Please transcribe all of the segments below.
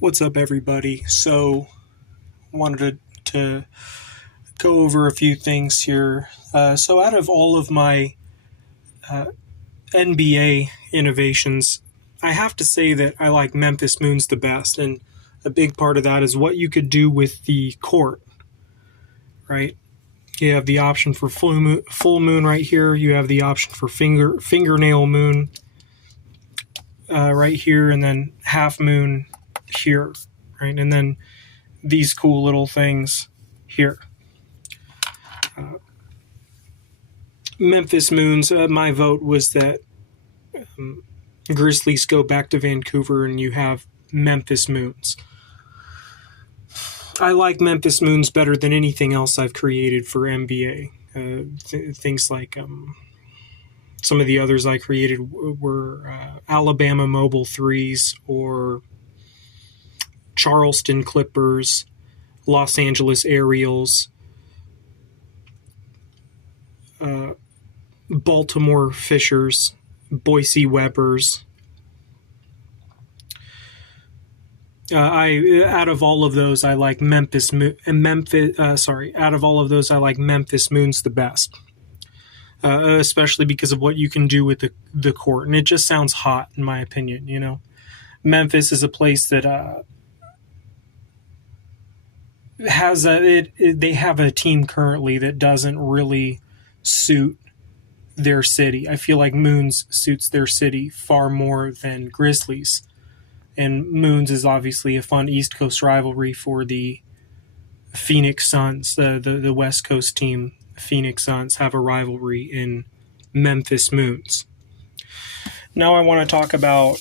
What's up, everybody? So, wanted to go over a few things here. So, out of all of my NBA innovations, I have to say that I like Memphis Moons the best, and a big part of that is what you could do with the court, right? You have the option for full moon right here. You have the option for fingernail moon right here, and then half moon here, right? And then these cool little things here. Memphis Moons, my vote was that Grizzlies go back to Vancouver and you have Memphis Moons. I like Memphis Moons better than anything else I've created for NBA. Things like some of the others I created were Alabama Mobile Threes or Charleston Clippers, Los Angeles Aerials, Baltimore Fishers, Boise Webbers. Out of all of those, I like Memphis Moons the best, especially because of what you can do with the court, and it just sounds hot in my opinion. You know, Memphis is a place that they have a team currently that doesn't really suit their city. I feel like Moons suits their city far more than Grizzlies. And Moons is obviously a fun East Coast rivalry for the Phoenix Suns. The West Coast team, Phoenix Suns, have a rivalry in Memphis Moons. Now I want to talk about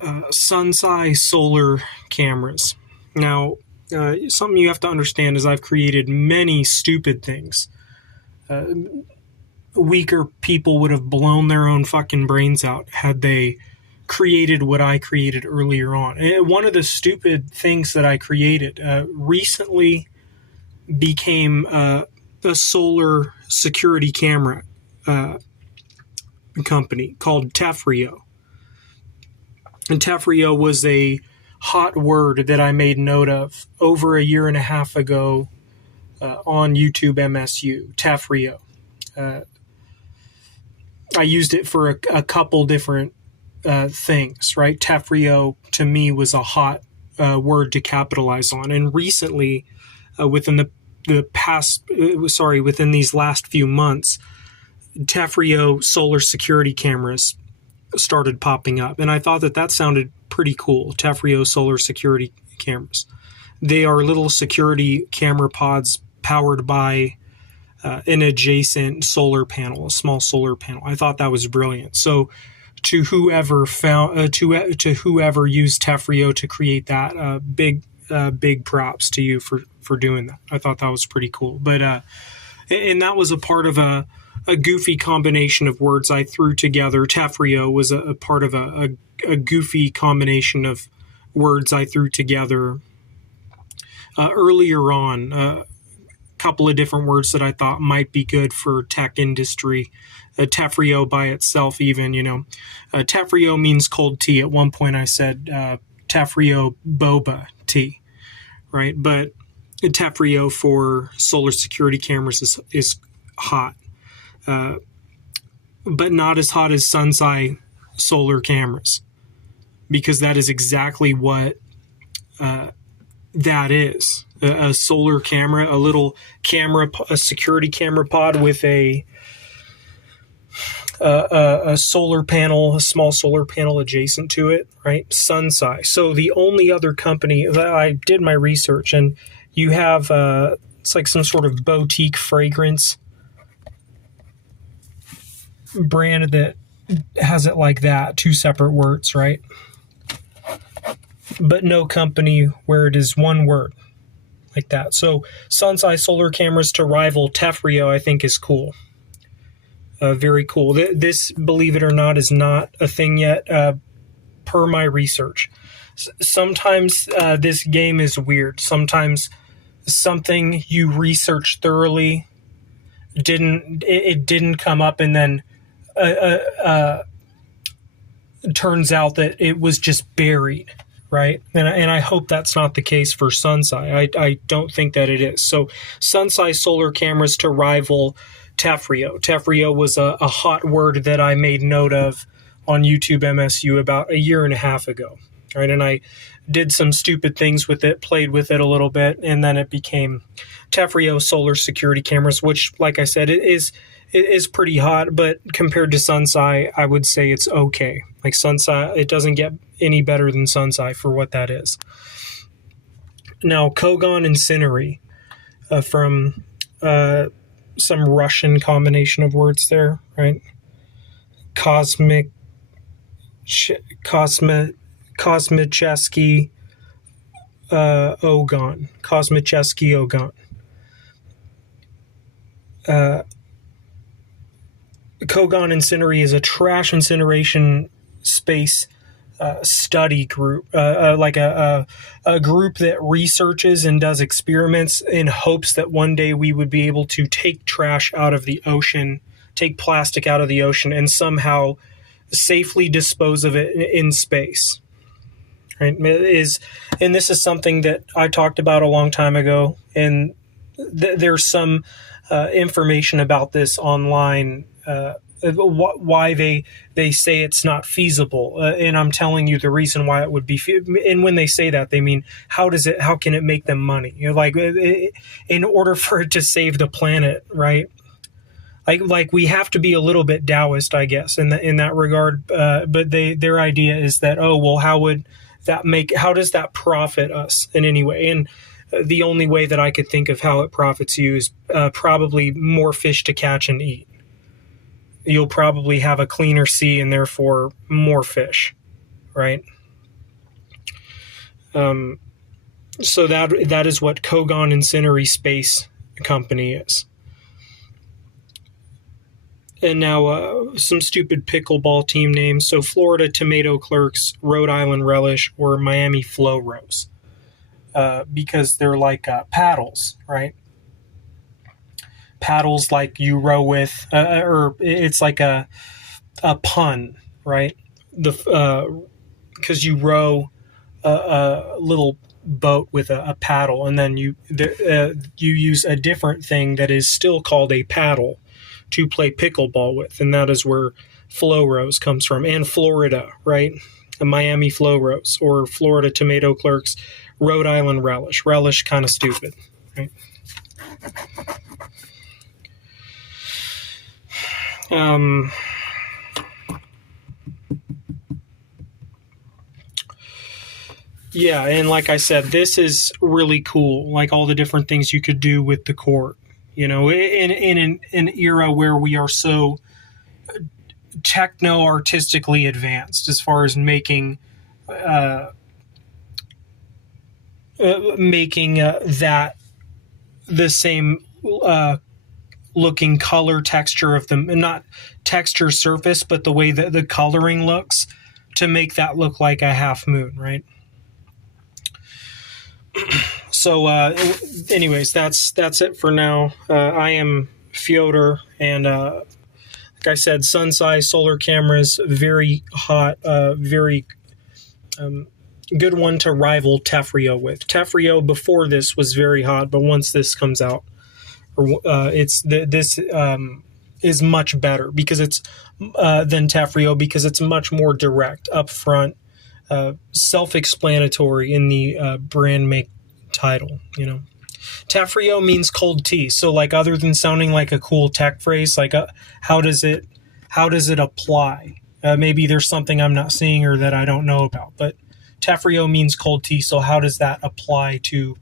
Sunseye solar cameras. Now, something you have to understand is I've created many stupid things. Weaker people would have blown their own fucking brains out had they created what I created earlier on. One of the stupid things that I created recently became a solar security camera company called Tefrio. And Tefrio was a hot word that I made note of over a year and a half ago on YouTube MSU, Tefrio. I used it for a couple different things, right? Tefrio to me was a hot word to capitalize on, and recently, within within these last few months, Tefrio solar security cameras started popping up, and I thought that sounded pretty cool. Tefrio solar security cameras. They are little security camera pods powered by an adjacent solar panel, a small solar panel. I thought that was brilliant. So, to whoever used Tefrio to create that, big props to you for doing that. I thought that was pretty cool. But and that was a part of a goofy combination of words I threw together. Tefrio was a part of a goofy combination of words I threw together earlier on. A couple of different words that I thought might be good for tech industry. Tefrio by itself, even, Tefrio means cold tea. At one point I said Tefrio boba tea, right? But Tefrio for solar security cameras is hot, but not as hot as Sunseye solar cameras, because that is exactly what that is. A solar camera, a little camera, a security camera pod with a solar panel, a small solar panel adjacent to it, right? Sunseye. So the only other company that I did my research, and you have it's like some sort of boutique fragrance brand that has it like that, two separate words, right? But no company where it is one word like that. So Sunseye solar cameras to rival Tefrio, I think, is cool. Very cool. This, believe it or not, is not a thing yet, per my research. Sometimes this game is weird. Sometimes something you research thoroughly didn't come up, and then it turns out that it was just buried, right? And I hope that's not the case for Sunseye. I don't think that it is. So Sunseye solar cameras to rival Tefrio. Tefrio was a hot word that I made note of on YouTube MSU about a year and a half ago, right? And I did some stupid things with it, played with it a little bit, and then it became Tefrio solar security cameras, which, like I said, it is pretty hot, but compared to Sunseye, I would say it's okay. Like Sunseye, it doesn't get any better than Sunseye for what that is. Now, Kogon Incineri, from some Russian combination of words there, right? Kosmichesky Ogon. Kosmichesky Ogon. Kogon Incineri is a trash incineration space study group, like a group that researches and does experiments in hopes that one day we would be able to take trash out of the ocean, take plastic out of the ocean, and somehow safely dispose of it in space. Right? And this is something that I talked about a long time ago, and there's some information about this online, why they say it's not feasible, and I'm telling you the reason why it would be. And when they say that, they mean how can it make them money? Like in order for it to save the planet, right? Like we have to be a little bit Taoist, I guess, in that regard. But their idea is that, oh well, how does that profit us in any way? And the only way that I could think of how it profits you is probably more fish to catch and eat. You'll probably have a cleaner sea and therefore more fish, right? So that is what Kogon Incineri Space Company is. And now some stupid pickleball team names. So Florida Tomato Clerks, Rhode Island Relish, or Miami Flow Rose. Because they're like paddles, right? Paddles like you row with, or it's like a pun, right? Because you row a little boat with a paddle, and then you use a different thing that is still called a paddle to play pickleball with, and that is where Flow Rose comes from. And Florida, right? A Miami Flow Rose, or Florida Tomato Clerks, Rhode Island Relish. Relish, kind of stupid, right? Yeah, and like I said, this is really cool. Like all the different things you could do with the court. In an era where we are so techno-artistically advanced as far as making that the same looking color texture of them, not texture surface, but the way that the coloring looks to make that look like a half moon, right? So anyways, that's it for now. I am Fyodor, and like I said, Sunseye solar cameras, very hot, very good one to rival Tefrio with. Tefrio before this was very hot, but once this comes out, this is much better because it's than Tefrio, because it's much more direct, upfront, self-explanatory in the brand make title. Tefrio means cold tea, so like other than sounding like a cool tech phrase, like how does it apply? Maybe there's something I'm not seeing or that I don't know about, but Tefrio means cold tea, so how does that apply to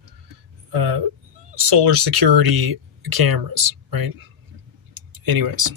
solar security cameras, right? Anyways.